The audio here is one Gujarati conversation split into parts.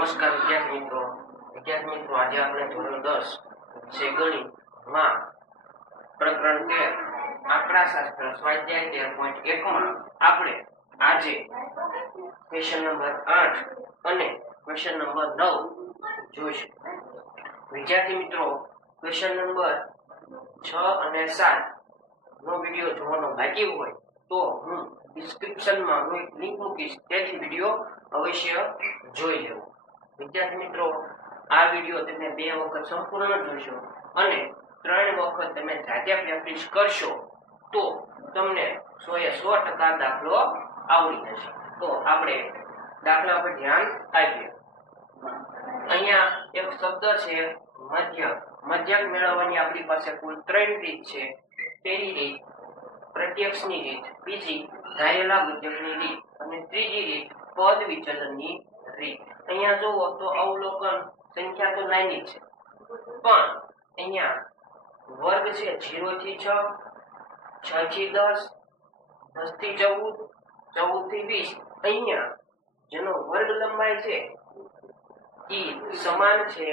નમસ્કાર વિદ્યાર્થી મિત્રો. વિદ્યાર્થી મિત્રો, આજે આપણે ધોરણ દસ છે ગણિતમાં પ્રકરણ તેર આંકડાશાસ્ત્ર સ્વાધ્યાય તેર પોઈન્ટ એકમાં આપણે આજે ક્વેશ્ચન નંબર આઠ અને ક્વેશ્ચન નંબર નવ જોઈશું. વિદ્યાર્થી મિત્રો ક્વેશ્ચન નંબર છ અને સાત નો વીડિયો જોવાનો બાકી હોય તો હું ડિસ્ક્રિપ્શનમાં હું એક લિંક મૂકીશ તેથી વીડિયો અવશ્ય જોઈ લેવો. વિદ્યાર્થી મિત્રો, આ વીડિયો તમે બે વખત સંપૂર્ણ જોશો અને ત્રણ વખત તમે જાતે પ્રેક્ટિસ કરશો, તો તમને સો એ સો ટકા દાખલો આવડી જશે. તો આપણે દાખલા પર ધ્યાન આપીએ. અહીંયા એક શબ્દ છે મધ્યક મધ્યક મેળવવાની આપણી પાસે કુલ ત્રણ રીત છે. પહેલી રીત, પ્રત્યક્ષની રીત. બીજી, ધારેલા મધ્યકની રીત. અને ત્રીજી રીત, પદ વિચલનની રીત અહીંયા જુઓ તો અવલોકન સંખ્યા તો નાની છે. પણ અહીંયા વર્ગ છે જીરો થી છ છ થી દસ દસથી ચૌદ ચૌદથી વીસ. અહીંયા જેનો વર્ગ લંબાઈ છે એ સમાન છે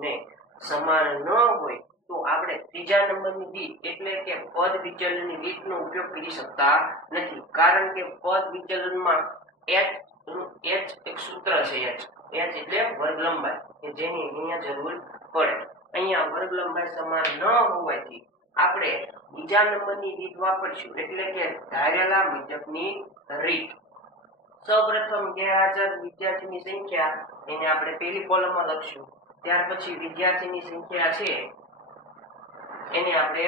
ને સમાન ન હોય તો આપણે ત્રીજા નંબરની રીત એટલે કે પદ વિચલનની રીતનો ઉપયોગ કરી શકતા નથી. કારણ કે પદ વિચલનમાં h h એક સૂત્ર છે h h એટલે વર્ગ લંબાઈ, કે જેની અહીંયા જરૂર પડે. અહીંયા વર્ગ લંબાઈ સમાન ન હોવાથી આપણે બીજા નંબરની રીત વાપરશું. એટલે કે ધારેલા મુજબની રીત. સૌપ્રથમ ગેરહાજર વિદ્યાર્થીની સંખ્યા, એને આપણે પહેલી કોલમમાં લખશું. ત્યાર પછી વિદ્યાર્થીની સંખ્યા છે, એને આપણે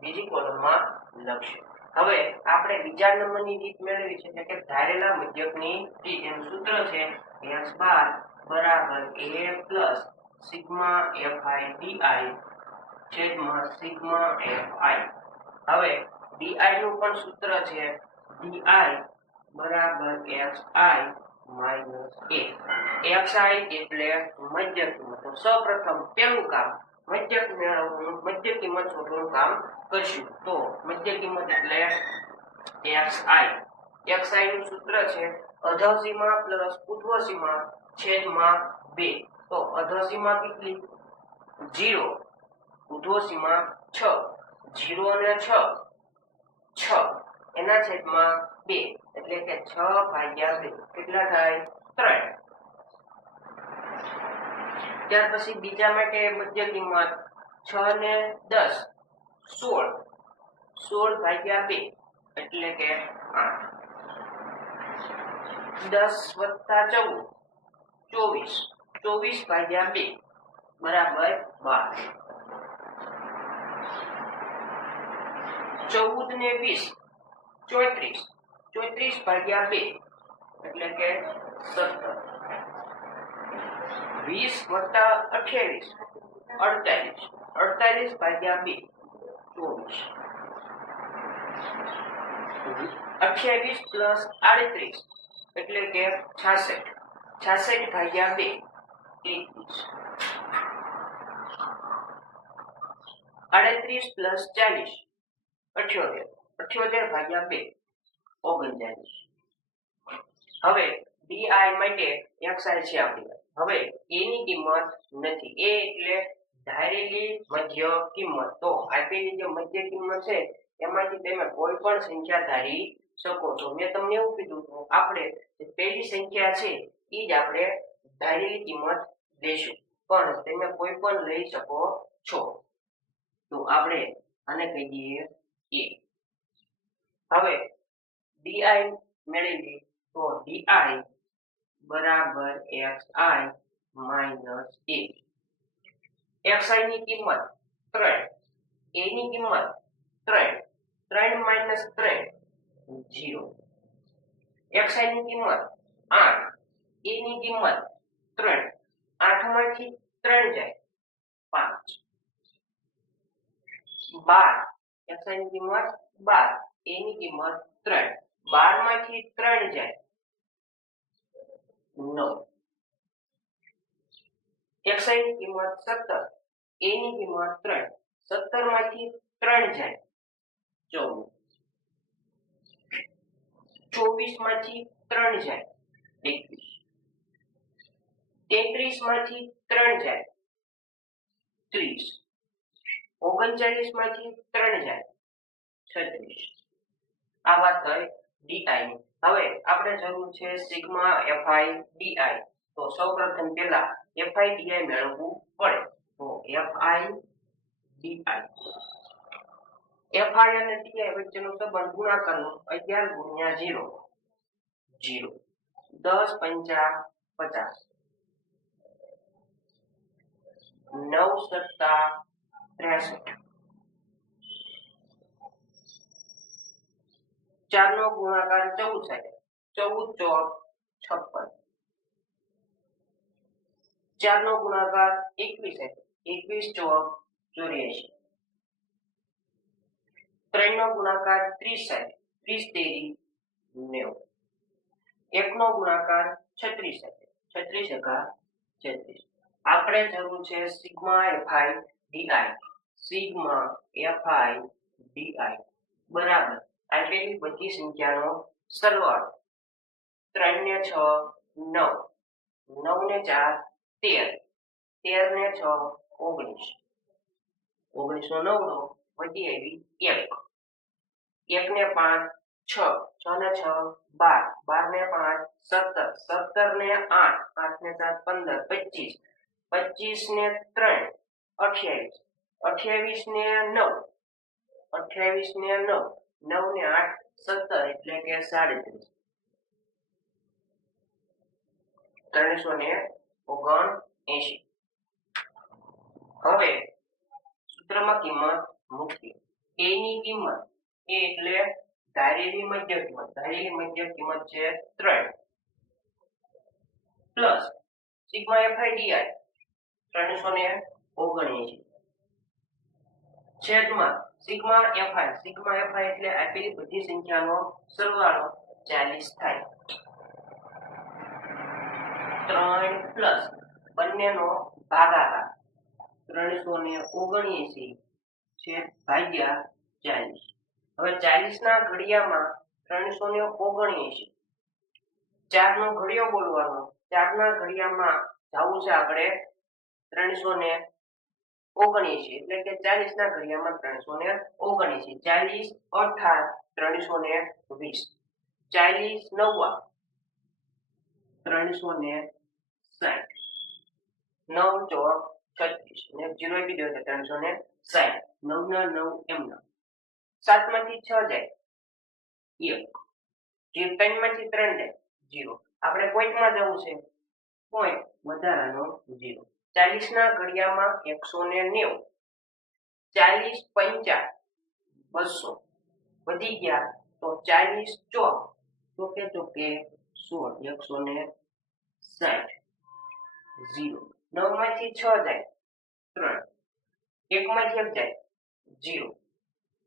બીજી કોલમમાં લખશું. હવે આપણે બીજા નંબરની રીત મેળવી છે એટલે કે ધારેલા મધ્યકની રીત એનું સૂત્ર છે એસ બાર બરાબર A plus sigma fi di છેદમાં સિગ્મા fi હવે ડીઆઈ નું પણ સૂત્ર છે, ડીઆઈ બરાબર xi minus A X I એટલે મધ્યક તો સૌપ્રથમ પહેલું કામ મધ્ય મેળવવાનું મધ્ય કિંમત શોધવાનું કામ કરશું. તો મધ્ય કિંમત એટલે એક્સ આઈ એક્સ આઈ નું સૂત્ર છે અધઃ પ્લસ ઉર્ધ્વ સીમા છેદમાં બે. તો અધઃ કેટલી? જીરો ઉર્ધ્વ 6 0 અને છ. છ. એના છેદમાં બે. એટલે કે છ ભાગ્યા બે. કેટલા થાય? 3 ત્યાર પછી બીજા માટે મધ્ય કિંમત 6 ને 10 16 16 ભાગ્યા 2 એટલે કે 8 દસ વત્તા ચૌદ, ચોવીસ. ચોવીસ ભાગ્યા બે, બરાબર બાર. ચૌદ ને વીસ, ચોત્રીસ. ચોત્રીસ ભાગ્યા બે, એટલે કે સત્તર. વીસ વત્તા અઠ્યાવીસ. અડતાલીસ. અડતાલીસ ભાગ્યા બે. ચોવીસ. અઠ્યાવીસ પ્લસ આડત્રીસ એટલે કે છાસઠ. છાસઠ ભાગ્યા બે. એકવીસ. આડત્રીસ પ્લસ ચાલીસ. અઠ્યોતેર. અઠ્યોતેર ભાગ્યા બે. ઓગણચાલીસ. હવે ડીઆઈ માટે એક્સઆઈ છે આપણી હવે એની કિંમત નથી. એ એટલે ધારેલી મધ્ય કિંમત. તો આપેલી જે મધ્ય કિંમત છે, એમાંથી તમે કોઈ પણ સંખ્યા ધારી શકો છો. મેં તમને એવું કીધું હતું, આપણે જે પહેલી સંખ્યા છે એ જ આપણે ધારેલી કિંમત લેશું. પણ તમે કોઈ પણ લઈ શકો છો. તો આપણે આને કહી દઈએ a. હવે di મેળવી તો di બરાબર xi માઇનસ a. Xi ની કિંમત 3 a ની કિંમત 3 3 માઇનસ 3 0 xi ની કિંમત 8 a ની કિંમત 3 8 માંથી 3 જાય 5 12 xi ની કિંમત 12 a ની કિંમત 3 12 માંથી 3 જાય 9 એકસાઈ ની કિંમત સત્તર એ ની કિંમત 3 17 માંથી ત્રણ જાય. ચૌદ. ચોવીસમાંથી ત્રણ જાય. એકવીસ. તેત્રીસમાંથી ત્રણ જાય. ત્રીસ. ઓગણચાલીસમાંથી ત્રણ જાય. છત્રીસ. આ વાત ડીઆઈ ની હવે આપણે જરૂર છે સિગ્મા એફઆઈ ડીઆઈ તો સૌપ્રથમ પહેલા એફઆઈ ડીઆઈ મેળવવું પડે. તો એફઆઈ ડીઆઈ એફઆઈ અને ડીઆઈ વચ્ચેનો સંબંધ ગુણાકારનો અગિયાર ગુણ્યા જીરો જીરો દસ પંચા પચાસ. નવ સત્તા ત્રેસઠ. ચાર નો ગુણાકાર ચૌદ થાય. ચૌદ ચોક છપ્પન. ચાર નો ગુણાકાર એકવીસ થાય. એકવીસ ચોક ચોર્યાસી ત્રણ નો ગુણાકાર ત્રીસ થાય. ત્રીસ તેરી નેવું. એક નો ગુણાકાર છત્રીસ થાય. છત્રીસ એકા છત્રીસ. આપણે જરૂર છે sigma FI DI sigma FI DI બરાબર. આપેલી બધી સંખ્યાનો સરવાળો ત્રણ ને છ, નવ. નવ ને ચાર, તેર. તેર ને છ, ઓગણીસ. ઓગણીસો નવનો વધી આવી એક. એક ને પાંચ, છ. છ ને છ, બાર. બાર ને પાંચ, સત્તર. સત્તર ને આઠ. આઠ ને સાત, પંદર. પચીસ. પચીસ ને ત્રણ. અઠ્યાવીસ. અઠ્યાવીસ ને નવ. અઠ્યાવીસ ને નવ. નવ ને આઠ સત્તર એટલે કે સાડત્રીસ. ત્રણસો ને ઓગણ એસી હવે સૂત્રમાં કિંમત મૂકીએ. એ ની કિંમત. એ એટલે ધારેલી મધ્ય કિંમત. ધારેલી મધ્ય કિંમત છે ત્રણ. પ્લસ સિગ્મા એફઆઈ ડીઆઈ ત્રણસો ને ઓગણએંશી. છેદમાં સિગ્મા એફઆઈ સિગ્મા એફઆઈ એટલે આપેલી બધી સંખ્યાનો સરવાળો ચાલીસ થાય. ત્રણ પ્લસ બંનેનો ભાગાકાર ત્રણસો ને ઓગણએંશી છે ભાગ્યા ચાલીસ. હવે ચાલીસ ના ઘડિયામાં ત્રણસો ને ઓગણએંશી. ચારનો ઘડિયો બોલવાનો. ચાર ના ઘડિયામાં જવું છે આપણે ત્રણસો ને ઓગણએંશી એટલે કે ચાલીસ ના ઘડિયામાં ત્રણસો ને ઓગણીસી, ચાલીસ અઠાર ત્રણસો ને વીસ, ચાલીસ નવ્વા, ત્રણસો ને સાઠ, નવ ચોક છત્રીસ ને જીરો આપી દો એટલે ત્રણસો ને સાઠ, નવ ના નવ એમના. સાતમાંથી છ જાય. એક. જે ત્રણમાંથી ત્રણ જાય, જીરો. આપણે પોઈન્ટમાં જવું છે? પોઈન્ટ વધારાનો જીરો. ચાલીસ ના ઘડિયામાં એકસો ને નેવું. ચાલીસ પંચા બસો. વધી ગયા તો ચાલીસ ચોક. કહેજો કે સોળ, એકસો ને સાઠ. ઝીરો. નવમાંથી છ જાય. ત્રણ. એક માંથી એક જાય. જીરો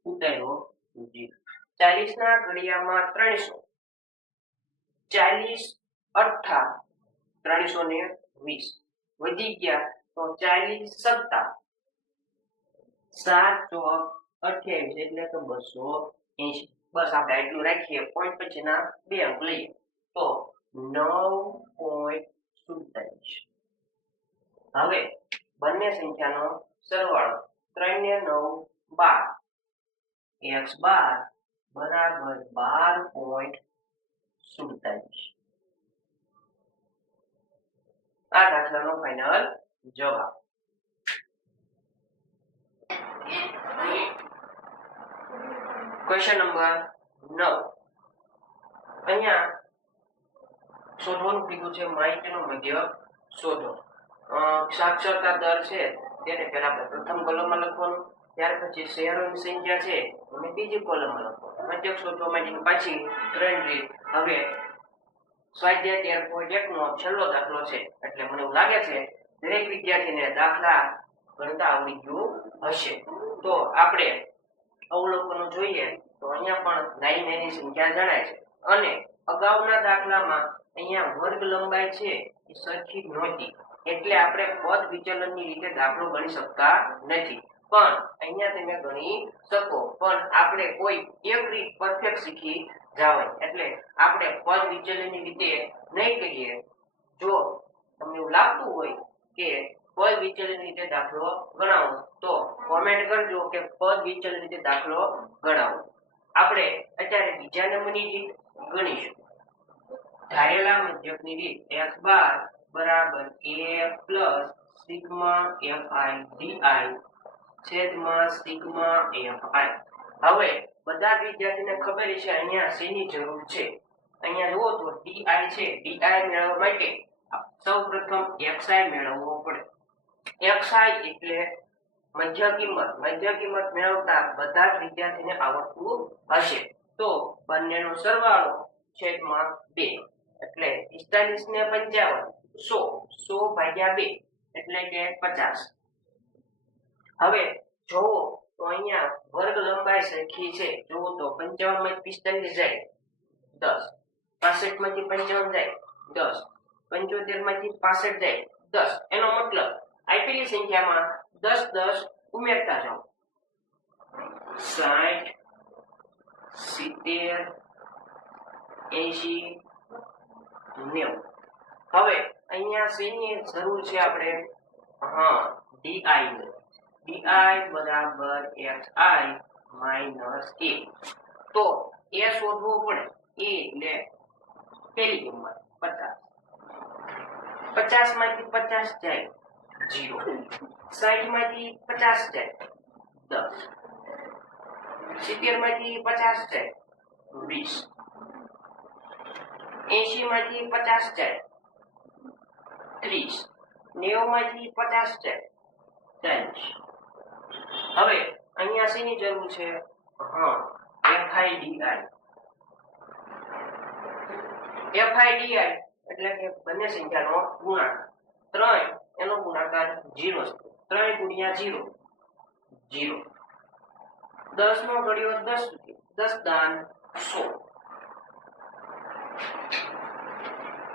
ઉતાર્યો જીરો ચાલીસ ના ઘડિયામાં ત્રણસો. ચાલીસ અઠ્ઠા ત્રણસો ને વીસ. વધી ગયા તો ચાલીસ સત્તા સાત ચોક અઠ્યાવીસ એટલે કે બસો એસી બસ આપણે એટલું રાખીએ પોઈન્ટ પછીના બે અંક લઈએ. તો નવ પોઈન્ટ સુડતાલીસ. હવે બંને સંખ્યાનો સરવાળો ત્રણ ને નવ બાર. એક્સ બાર બરાબર બાર પોઈન્ટ સુડતાલીસ. આ દાખલાનો ફાઇનલ જવાબ ક્વેશ્ચન નંબર નવ અહીંયા શોધવાનું કીધું છે માહિતીનો મધ્ય શોધો. સાક્ષરતા દર છે, તેને પહેલા આપણે પ્રથમ કોલમમાં લખવાનું, ત્યાર પછી શહેરોની સંખ્યા છે અને બીજી કોલમમાં લખવાનું. મધ્યક શોધવા માટેની પાછી ત્રણ રીત. હવે સ્વાધ્યાય તેર પોઈન્ટ એક નો છેલ્લો દાખલો છે. એટલે મને એવું લાગે છે, દરેક વિદ્યાર્થીને દાખલા ગણતા આવડી ગયું હશે. તો આપણે અવલોકનો જોઈએ, તો અહીંયા પણ નાની નાની સંખ્યા જણાય છે. અને અગાઉના દાખલામાં અહીંયા વર્ગ લંબાઈ છે, એ સરખી નહોતી. એટલે આપણે પદ વિચલનની રીતે દાખલો ગણી શકતા નથી. પણ અહીંયા તમે ગણી શકો. પણ આપણે કોઈ એક રીત પરફેક્ટ શીખી જવાય. એટલે આપણે પદ વિચલનની રીતે નહીં કહીએ. જો તમને એવું લાગતું હોય કે પદ વિચલન રીતે દાખલો ગણાવો, તો કોમેન્ટ કરજો કે પદ વિચલન રીતે દાખલો ગણાવો. આપણે અત્યારે બીજા નંબરની રીત ગણીશું. ધારેલા મધ્યકની રીત x બાર બરાબર A plus sigma D I છેદમાં સિગ્મા fi હવે બધા વિદ્યાર્થીને ખબર છે, અહીંયા સી ની જરૂર છે? અહીંયા જુઓ તો di છે. ડીઆઈ મેળવવા માટે સૌપ્રથમ એક્સઆઈ મેળવવો પડે. Xi એટલે મધ્ય કિંમત. મધ્ય કિંમત મેળવતા બધા જ વિદ્યાર્થીને આવડતું હશે. તો બંનેનો સરવાળો છેદમાં બે એટલે પિસ્તાલીસ ને પંચાવન. સો. સો ભાગ્યા બે એટલે કે પચાસ. હવે જોવો તો અહીંયા વર્ગ લંબાઈ સરખી છે. જુઓ તો પંચાવનમાંથી પિસ્તાલીસ જાય દસ. પાસઠમાંથી પંચાવન જાય દસ. પંચોતેરમાંથી પાસઠ જાય દસ. એનો મતલબ આપેલી સંખ્યામાં દસ દસ ઉમેરતા જાઓ. સાઠ, સિત્તેર, એંશી, નેવું. હવે અહીંયા શેની જરૂર છે આપણે, હા ડીઆઈ ની. ડીઆઈ બરાબર એક્સ આઈ માઇનસ એ તો એ શોધવો પડે. એ એટલે પહેલી કિંમત પચાસ. પચાસમાંથી પચાસ જાય જીરો સાઠમાંથી પચાસ જાય દસ. સિત્તેરમાંથી પચાસ જાય વીસ. એસી માંથી પચાસ જાય ત્રીસ. નેવું માંથી પચાસ જાય ચાલીસ. હવે, અહીંયા શેની જરૂર છે? એફઆઈડીઆઈ એફઆઈડીઆઈ એટલે કે બંને સંખ્યાનો ગુણાકાર. ત્રણ, એનો ગુણાકાર જીરો છે. ત્રણ ગુણ્યા જીરો જીરો. દસ નો ઘડિયો દસ સુધી દસ દાન સો.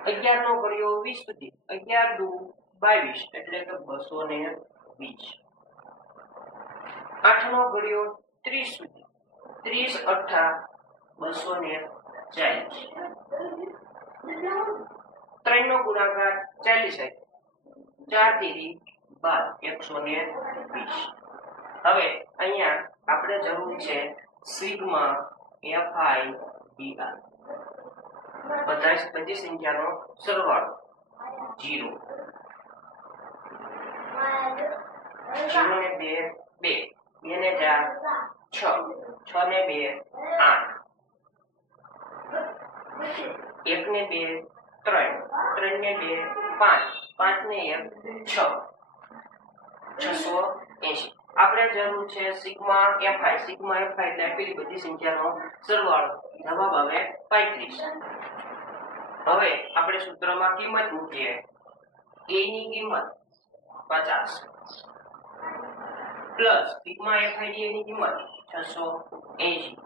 અગિયાર નો ઘડિયો વીસ સુધી, અગિયાર દુ બાવીસ, એટલે કે બસો ને વીસ. આઠ નો ઘડિયો ત્રીસ સુધી ત્રીસ અઠા બસો ને ચાલીસ. ત્રણ નો ગુણાકાર ચાલીસ ચાર દીધી બાર, એકસો ને વીસ. હવે અહીંયા આપણે જરૂર છે સિગ્મા એફઆઈ ડીઆર બધા જ બધી સંખ્યાનો સરવાળો. જીરો. જીરો ને બે બે. બે ને ચાર છ. છ ને બે, આઠ. એક ને બે, ત્રણ. ત્રણ ને બે, પાંચ. પાંચ ને એક, છ. છસો એસી આપણે જરૂર છે સિગ્મા એફઆઈ સિગ્મા એફઆઈ એટલે આપેલી બધી સંખ્યાનો સરવાળો. જવાબ આવે પાંત્રીસ. હવે આપણે સૂત્રમાં કિંમત મૂકીએ. એની કિંમત પચાસ. પ્લસ સિગ્મા એફઆઈડી ની કિંમત છસો એસી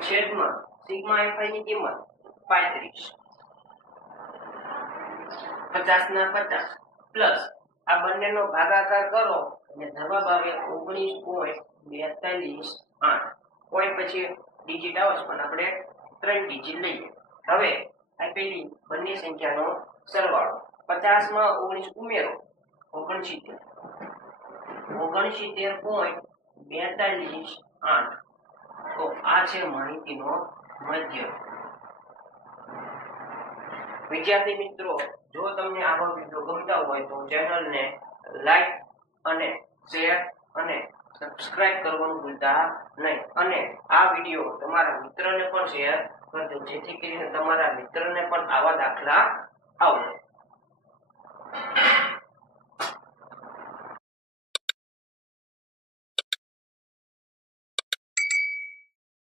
છેદમાં સિગ્મા એફઆઈ ની કિંમત પાંત્રીસ. પચાસ ના પચાસ પ્લસ આ બંનેનો ભાગાકાર કરો અને જવાબ આવે ઓગણીસ પોઈન્ટ બેતાલીસ આઠ. પોઈન્ટ પછી ડિજિટ આવશે પણ આપણે ત્રણ ડિજિટ લઈએ. હવે આપેલી બંને સંખ્યાનો સરવાળો. પચાસમાં ઓગણીસ ઉમેરો. ઓગણસિત્તેર. ઓગણસિત્તેર પોઈન્ટ બેતાલીસ આઠ. તો આ છે માહિતીનો મધ્ય. વિદ્યાર્થી મિત્રો, જો તમને આવા વીડિયો ગમતા હોય તો ચેનલને લાઈક અને શેર અને સબસ્ક્રાઇબ કરવાનું ભૂલતા નહીં. અને આ વીડિયો તમારા મિત્રને પણ શેર કરજો, જેથી કરીને તમારા મિત્રને પણ આવા દાખલા આવડે.